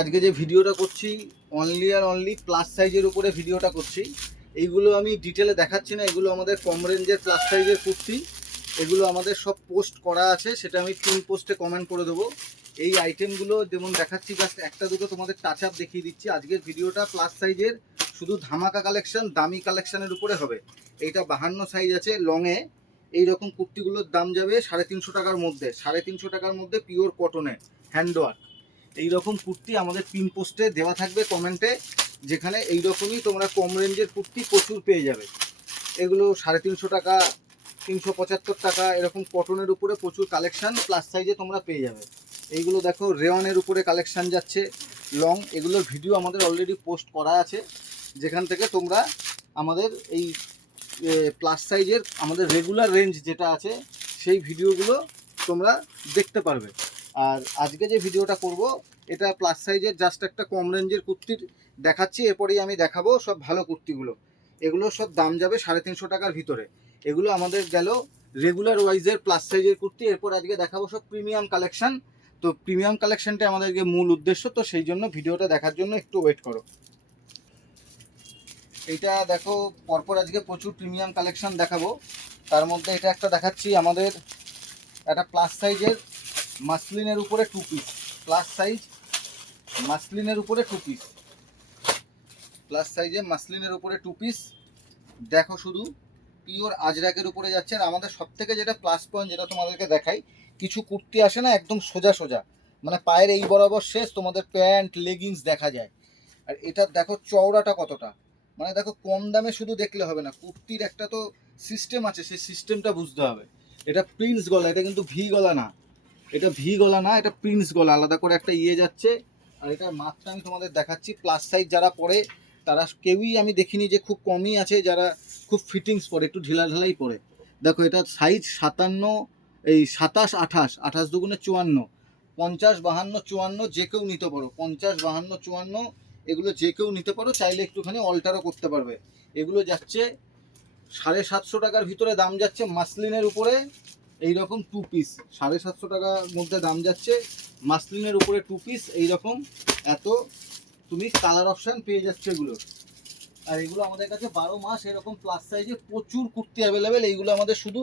আজকে যে ভিডিওটা করছি অনলি আর অনলি প্লাস সাইজের উপরে ভিডিওটা করছি। এইগুলো আমি ডিটেলে দেখাচ্ছি না, এগুলো আমাদের কম রেঞ্জের প্লাস সাইজের কুর্তি। এগুলো আমাদের সব পোস্ট করা আছে, সেটা আমি পিন পোস্টে কমেন্ট করে দেবো। এই আইটেমগুলো যেমন দেখাচ্ছি জাস্ট একটা দুটো তোমাদের টাচ আপ দেখিয়ে দিচ্ছি। আজকের ভিডিওটা প্লাস সাইজের শুধু ধামাকা কালেকশন, দামি কালেকশনের উপরে হবে। এইটা 52 সাইজ আছে লংয়ে। এইরকম কুর্তিগুলোর দাম যাবে 350 টাকার মধ্যে, 350 টাকার মধ্যে পিওর কটনে হ্যান্ডওয়ার্ক। এইরকম কুর্তি আমাদের পিন পোস্টে দেওয়া থাকবে কমেন্টে, যেখানে এইরকমই তোমরা কম রেঞ্জের কুর্তি প্রচুর পেয়ে যাবে। এগুলো 350 টাকা, 375 টাকা এরকম কটনের উপরে প্রচুর কালেকশান প্লাস সাইজে তোমরা পেয়ে যাবে। এইগুলো দেখো রেওয়ানের উপরে কালেকশান যাচ্ছে লং, এগুলোর ভিডিও আমাদের অলরেডি পোস্ট করা আছে, যেখান থেকে তোমরা আমাদের এই প্লাস সাইজের আমাদের রেগুলার রেঞ্জ যেটা আছে সেই ভিডিওগুলো তোমরা দেখতে পারবে। আর আজকে যে ভিডিওটা করব এটা প্লাস সাইজের জাস্ট একটা কম রেঞ্জের কুর্তির দেখাচ্ছি, এরপরেই আমি দেখাবো সব ভালো কুর্তিগুলো। এগুলো সব দাম যাবে 350 টাকার ভিতরে। এগুলো আমাদের গেল রেগুলার ওয়াইজের প্লাস সাইজের কুর্তি। এরপর আজকে দেখাবো সব প্রিমিয়াম কালেকশান। তো প্রিমিয়াম কালেকশানটা আমাদেরকে মূল উদ্দেশ্য, তো সেই জন্য ভিডিওটা দেখার জন্য একটু ওয়েট করো। এইটা দেখো পরপর আজকে প্রচুর প্রিমিয়াম কালেকশান দেখাবো। তার মধ্যে এটা একটা দেখাচ্ছি আমাদের একটা প্লাস সাইজের মাসলিনের উপরে 2 পিস, প্লাস সাইজ মাসলিনের উপরে 2 পিস, প্লাস সাইজে মাসলিনের উপরে 2 পিস। দেখো শুধু পিওর আজরাকের উপরে যাচ্ছে। আর আমাদের সব থেকে যেটা প্লাস পয়েন্ট, যেটা তোমাদেরকে দেখাই, কিছু কুর্তি আসে না একদম সোজা সোজা, মানে পায়ের এই বরাবর শেষ, তোমাদের প্যান্ট লেগিংস দেখা যায়। আর এটা দেখো চওড়াটা কতটা, মানে দেখো কম দামে শুধু দেখলে হবে না, কুর্তির একটা তো সিস্টেম আছে, সেই সিস্টেমটা বুঝতে হবে। এটা প্রিন্স গলা, এটা কিন্তু ভি গলা না, এটা ভি গলা না, এটা প্রিন্স গলা, আলাদা করে একটা ইয়ে যাচ্ছে। আর এটার মাপটা আমি তোমাদের দেখাচ্ছি। প্লাস সাইজ যারা পরে তারা কেউই আমি দেখিনি যে খুব কমই আছে যারা খুব ফিটিংস পরে, একটু ঢিলা ঢালাই পরে। দেখো এটা সাইজ 57, এই 27, 28, 28 দুগুণে 54, 50, 52, 54 যে কেউ নিতে পারো। 50, 52, 54 এগুলো যে কেউ নিতে পারো, চাইলে একটুখানি অল্টারও করতে পারবে। এগুলো যাচ্ছে 750 টাকার ভিতরে দাম যাচ্ছে মাসলিনের উপরে। এইরকম 2 পিস 750 টাকার মধ্যে দাম যাচ্ছে মাসলিনের উপরে 2 পিস এইরকম। এত তুমি কালার অপশান পেয়ে যাচ্ছে এগুলো। আর এগুলো আমাদের কাছে 12 মাস এরকম প্লাস সাইজে প্রচুর কুর্তি অ্যাভেলেবেল। এইগুলো আমাদের শুধু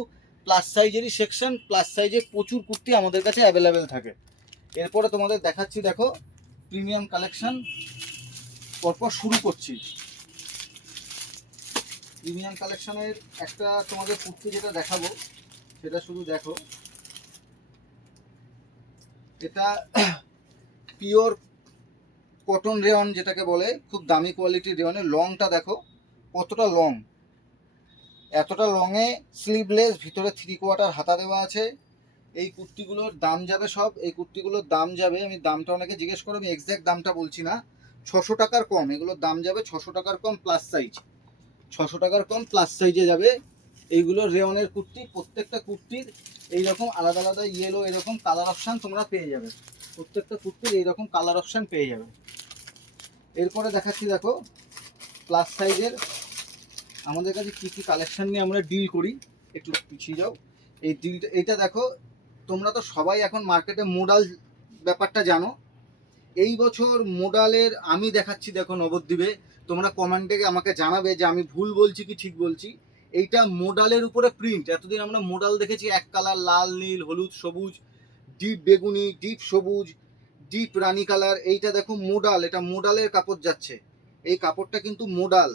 প্লাস সাইজেরই সেকশন, প্লাস সাইজে প্রচুর কুর্তি আমাদের কাছে অ্যাভেলেবেল থাকে। এরপরে তোমাদের দেখাচ্ছি দেখো প্রিমিয়াম কালেকশন। পরপর শুরু করছি। প্রিমিয়াম কালেকশনের একটা তোমাদের কুর্তি যেটা দেখাবো সেটা শুধু দেখো। এটা পিওর কটন রেওয়ান যেটাকে বলে, খুব দামি কোয়ালিটির রেওয়ানের। লংটা দেখো কতটা লং, এতটা লংয়ে স্লিভলেস, ভিতরে 3/4 হাতা দেওয়া আছে। এই কুর্তিগুলোর দাম যাবে সব, এই কুর্তিগুলোর দাম যাবে, আমি দামটা অনেকে জিজ্ঞেস করো, আমি এক্স্যাক্ট দামটা বলছি না, 600 টাকার কম। এগুলোর দাম যাবে 600 টাকার কম প্লাস সাইজ, 600 টাকার কম প্লাস সাইজে যাবে। এইগুলো রেওয়ানের কুর্তি, প্রত্যেকটা কুর্তির এইরকম আলাদা আলাদা ইয়েলো এরকম কালার অপশান তোমরা পেয়ে যাবে, প্রত্যেকটা কুর্তির এইরকম কালার অপশান পেয়ে যাবে। এরপরে দেখাচ্ছি দেখো প্লাস সাইজের আমাদের কাছে কী কী কালেকশান নিয়ে আমরা ডিল করি। একটু পিছিয়ে যাও। এই ডিলটা, এইটা দেখো, তোমরা তো সবাই এখন মার্কেটে মোডাল ব্যাপারটা জানো। এই বছর মোডালের আমি দেখাচ্ছি দেখো নবদ্বীপে, তোমরা কমেন্টে আমাকে জানাবে যে আমি ভুল বলছি কি ঠিক বলছি। এইটা মোডালের উপরে প্রিন্ট। এতদিন আমরা মোডাল দেখেছি এক কালার, লাল, নীল, হলুদ, সবুজ, ডিপ বেগুনি, ডিপ সবুজ, ডিপ রানী কালার। এইটা দেখো মোডাল, এটা মোডালের কাপড় যাচ্ছে। এই কাপড়টা কিন্তু মোডাল,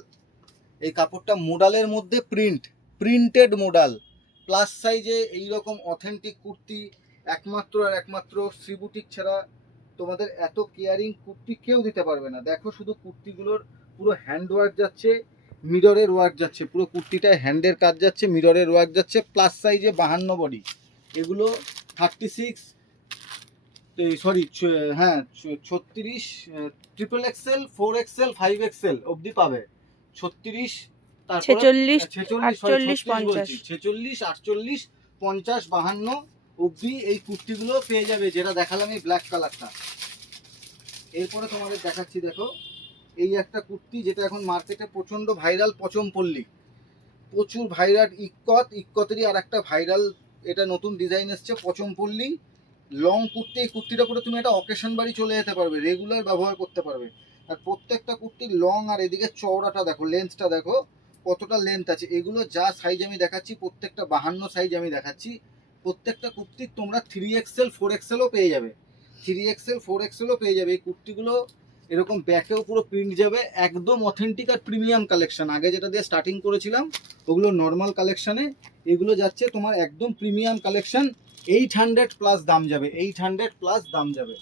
এই কাপড়টা মোডালের মধ্যে প্রিন্ট, প্রিন্টেড মোডাল প্লাস সাইজে এইরকম অথেন্টিক কুর্তি একমাত্র আর একমাত্র শ্রীবুটিক ছাড়া তোমাদের এত কেয়ারিং কুর্তি কেউ দিতে পারবে না। দেখো শুধু কুর্তিগুলোর পুরো হ্যান্ড ওয়ার্ক যাচ্ছে, মিররের ওয়ার্ক যাচ্ছে, পুরো কুর্তিটায় হ্যান্ডের কাজ যাচ্ছে, মিররের ওয়ার্ক যাচ্ছে। প্লাস সাইজে 52 বডি, এগুলো 36, সরি হ্যাঁ 36, ট্রিপল এক্সেল, 4XL, 5XL অবধি পাবে। 36, তারপরে 46, 46, 48, 50 46, 48, 50, 52 অবধি এই কুর্তিগুলো পেয়ে যাবে, যেটা দেখালাম এই ব্ল্যাক কালারটা। এরপরে তোমাদের দেখাচ্ছি দেখো এই একটা কুর্তি যেটা এখন মার্কেটে প্রচণ্ড ভাইরাল, পচমপল্লী, প্রচুর ভাইরাল। ইক্কতেরই আর একটা ভাইরাল, এটা নতুন ডিজাইন এসছে পচমপল্লী। লং কুর্তি, এই কুর্তিটা পরে তুমি একটা অকেশন বাড়ি চলে যেতে পারবে, রেগুলার ব্যবহার করতে পারবে। আর প্রত্যেকটা কুর্তির লং আর এদিকে চওড়াটা দেখো, লেন্থটা দেখো কতটা লেন্থ আছে। এগুলো যা সাইজ আমি দেখাচ্ছি প্রত্যেকটা 52 সাইজ আমি দেখাচ্ছি। প্রত্যেকটা কুর্তির তোমরা 3XL 4XLও পেয়ে যাবে, 3XL 4XLও পেয়ে যাবে। এই কুর্তিগুলো এরকম ব্যাকেও পুরো প্রিন্ট যাবে, একদম অথেন্টিক আর প্রিমিয়াম কালেকশন। আগে যেটা দিয়ে স্টার্টিং করেছিলাম ওগুলো নর্মাল কালেকশানে, এগুলো যাচ্ছে তোমার একদম প্রিমিয়াম কালেকশন। 800 প্লাস দাম যাবে, 800 প্লাস দাম যাবে।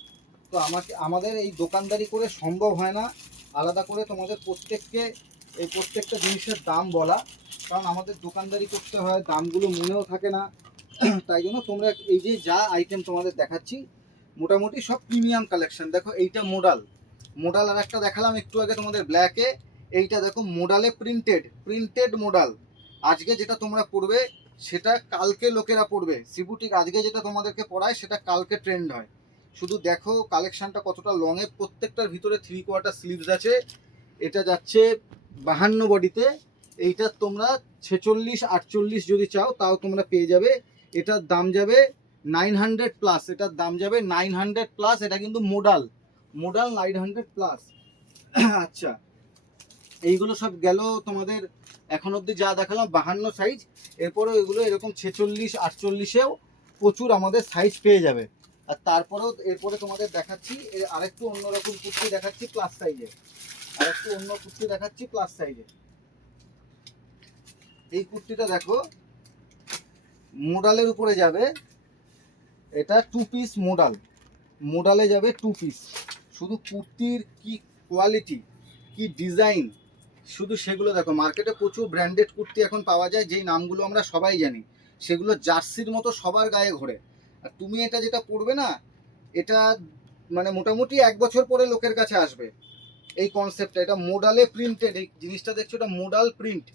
তো আমাদের এই দোকানদারি করে সম্ভব হয় না আলাদা করে তোমাদের প্রত্যেককে এই প্রত্যেকটা জিনিসের দাম বলা, কারণ আমাদের দোকানদারি করতে হয়, দামগুলো মনেও থাকে না। তাই জন্য তোমরা এই যে যা আইটেম তোমাদের দেখাচ্ছি মোটামুটি সব প্রিমিয়াম কালেকশন। দেখো এইটা মোডাল আর একটা দেখালাম একটু আগে তোমাদের ব্ল্যাকে, এইটা দেখো মোডালে প্রিন্টেড মোডাল। আজকে যেটা তোমরা পড়বে সেটা কালকে লোকেরা পড়বে, সিবুটিক আজকে যেটা তোমাদেরকে পড়ায় সেটা কালকে ট্রেন্ড হয়। শুধু দেখো কালেকশনটা কতটা লংয়ে, প্রত্যেকটার ভিতরে 3/4 স্লিভস আছে। এটা যাচ্ছে 52 বডিতে, এইটার তোমরা 46 48 যদি চাও তাও তোমরা পেয়ে যাবে। এটার দাম যাবে 900 প্লাস, এটার দাম যাবে 900 প্লাস। এটা কিন্তু মোডাল 900 প্লাস। আচ্ছা, এইগুলো সব গেল তোমাদের এখন অবধি যা দেখালাম 52 সাইজ। এরপরে এগুলো এরকম 46 48এও প্রচুর আমাদের সাইজ পেয়ে যাবে। আর তারপরেও এরপরে তোমাদের দেখাচ্ছি আরেকটু অন্যরকম কুর্তি দেখাচ্ছি প্লাস সাইজে, আরেকটু অন্য কুর্তি দেখাচ্ছি প্লাস সাইজে। এই কুর্তিটা দেখো মোডালের উপরে যাবে, এটা 2 পিস মোডালে যাবে 2 পিস। শুধু কুর্তির কি কোয়ালিটি, কি ডিজাইন, শুধু সেগুলো দেখো। মার্কেটে প্রচুর ব্র্যান্ডেড কুর্তি এখন পাওয়া যায়, যেই নামগুলো আমরা সবাই জানি, সেগুলো জার্সির মতো সবার গায়ে ঘোরে। আর তুমি এটা যেটা পরবে না, এটা মানে মোটামুটি 1 বছর পরে লোকের কাছে আসবে এই কনসেপ্টটা। এটা মোডালে প্রিন্টেড, এই জিনিসটা দেখছো এটা মোডাল প্রিন্ট।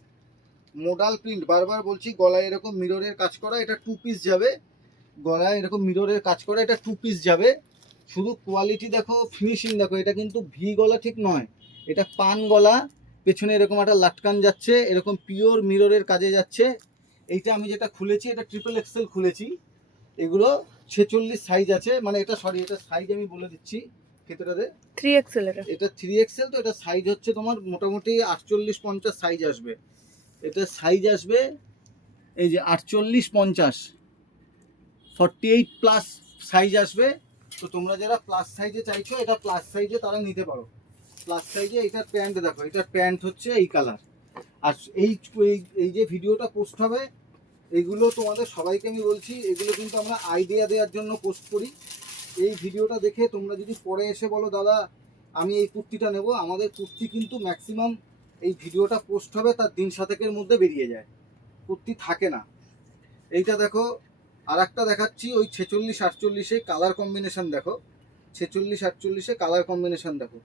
বারবার বলছি, গলায় এরকম মিররের কাজ করা, এটা 2 পিস যাবে। গলায় এরকম মিররের কাজ করা, এটা 2 পিস যাবে। শুধু কোয়ালিটি দেখো, ফিনিশিং দেখো। এটা কিন্তু ভি গলা ঠিক নয়, এটা পান গলা, পেছনে এরকম একটা লাটকান যাচ্ছে, এরকম পিওর মিররের কাজে যাচ্ছে। এইটা আমি যেটা খুলেছি এটা XXL খুলেছি। এগুলো 46 সাইজ আছে, মানে এটা সরি, এটা সাইজ আমি বলে দিচ্ছি ক্ষেত্রে 3XL। এটা 3XL, তো এটা সাইজ হচ্ছে তোমার মোটামুটি 48 50 সাইজ আসবে। এটা সাইজ আসবে এই যে 48 50 48 প্লাস সাইজ আসবে। তো তোমরা যারা প্লাস সাইজে চাইছো, এটা প্লাস সাইজে তারা নিতে পারো। প্লাস সাইজে এটার প্যান্ট দেখো, এটার প্যান্ট হচ্ছে এই কালার। আর এই যে ভিডিওটা পোস্ট হবে, এগুলো তোমাদের সবাইকে আমি বলছি, এগুলো কিন্তু আমরা আইডিয়া দেওয়ার জন্য পোস্ট করি। এই ভিডিওটা দেখে তোমরা যদি পরে এসে বলো দাদা আমি এই কুর্তিটা নেব, আমাদের কুর্তি কিন্তু ম্যাক্সিমাম এই ভিডিওটা পোস্ট হবে তার দিন সাতেকের মধ্যে বেরিয়ে যায়, কুর্তি থাকে না। এইটা দেখো, আর একটা দেখাচ্ছি ওই 46 48-এ কালার কম্বিনেশন দেখো, 46 48-এ কালার কম্বিনেশন দেখো।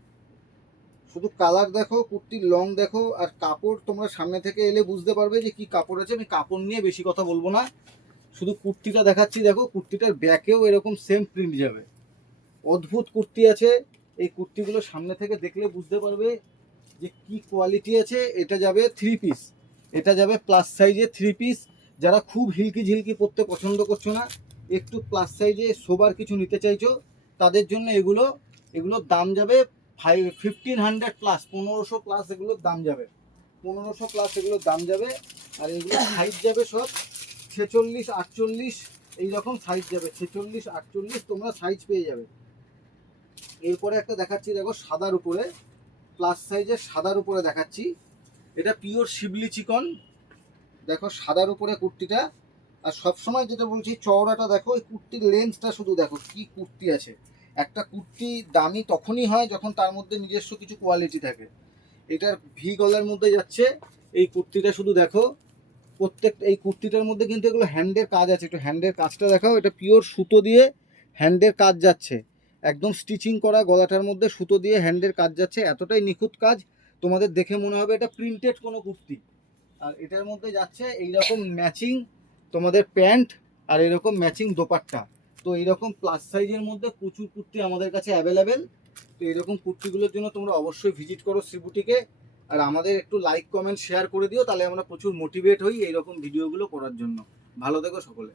শুধু কালার দেখো, কুর্তির লং দেখো, আর কাপড় তোমরা সামনে থেকে এলে বুঝতে পারবে যে কি কাপড় আছে। আমি কাপড় নিয়ে বেশি কথা বলবো না, শুধু কুর্তিটা দেখাচ্ছি দেখো। কুর্তিটার ব্যাকেও এরকম সেম প্রিন্ট যাবে, অদ্ভুত কুর্তি আছে। এই কুর্তিগুলো সামনে থেকে দেখলে বুঝতে পারবে যে কি কোয়ালিটি আছে। এটা যাবে 3 পিস, এটা যাবে প্লাস সাইজে 3 পিস। যারা খুব হিলকি ঝিলকি পরতে পছন্দ করছো না, একটু প্লাস সাইজে সোবার কিছু নিতে চাইছো, তাদের জন্য এগুলোর দাম যাবে 1500 প্লাস, 1500 প্লাস এগুলোর দাম যাবে, 1500 প্লাস এগুলোর দাম যাবে। আর এগুলো সাইজ যাবে সব 46 48, এইরকম সাইজ যাবে 46 48, তোমরা সাইজ পেয়ে যাবে। এরপরে একটা দেখাচ্ছি দেখো সাদার উপরে, প্লাস সাইজের সাদার উপরে দেখাচ্ছি। এটা পিওর শিবলি চিকন, দেখো সাদার উপরে কুর্তিটা। আর সবসময় যেটা বলছি চওড়াটা দেখো, এই কুর্তির লেন্থটা শুধু দেখো কি কুর্তি আছে। একটা কুর্তি দামি তখনই হয় যখন তার মধ্যে নিজস্ব কিছু কোয়ালিটি থাকে। এটার ভি গলার মধ্যে যাচ্ছে এই কুর্তিটা, শুধু দেখো এই কুর্তিটার মধ্যে কিন্তু এগুলো হ্যান্ডের কাজ আছে। একটু হ্যান্ডের কাজটা দেখাও, এটা পিওর সুতো দিয়ে হ্যান্ডের কাজ যাচ্ছে, একদম স্টিচিং করা, গলাটার মধ্যে সুতো দিয়ে হ্যান্ডের কাজ যাচ্ছে। এতটাই নিখুঁত কাজ, তোমাদের দেখে মনে হবে এটা প্রিন্টেড কোনো কুর্তি। আর এটার মধ্যে যাচ্ছে এইরকম ম্যাচিং তোমাদের প্যান্ট, আর এরকম ম্যাচিং দোপাট্টা। তো এইরকম প্লাস সাইজের মধ্যে প্রচুর কুর্তি আমাদের কাছে অ্যাভেলেবেল। তো এরকম কুর্তিগুলোর জন্য তোমরা অবশ্যই ভিজিট করো শ্রীবুটিকে। আর আমাদের একটু লাইক কমেন্ট শেয়ার করে দিও, তাহলে আমরা প্রচুর মোটিভেট হই এইরকম ভিডিওগুলো করার জন্য। ভালো থেকো সকলে।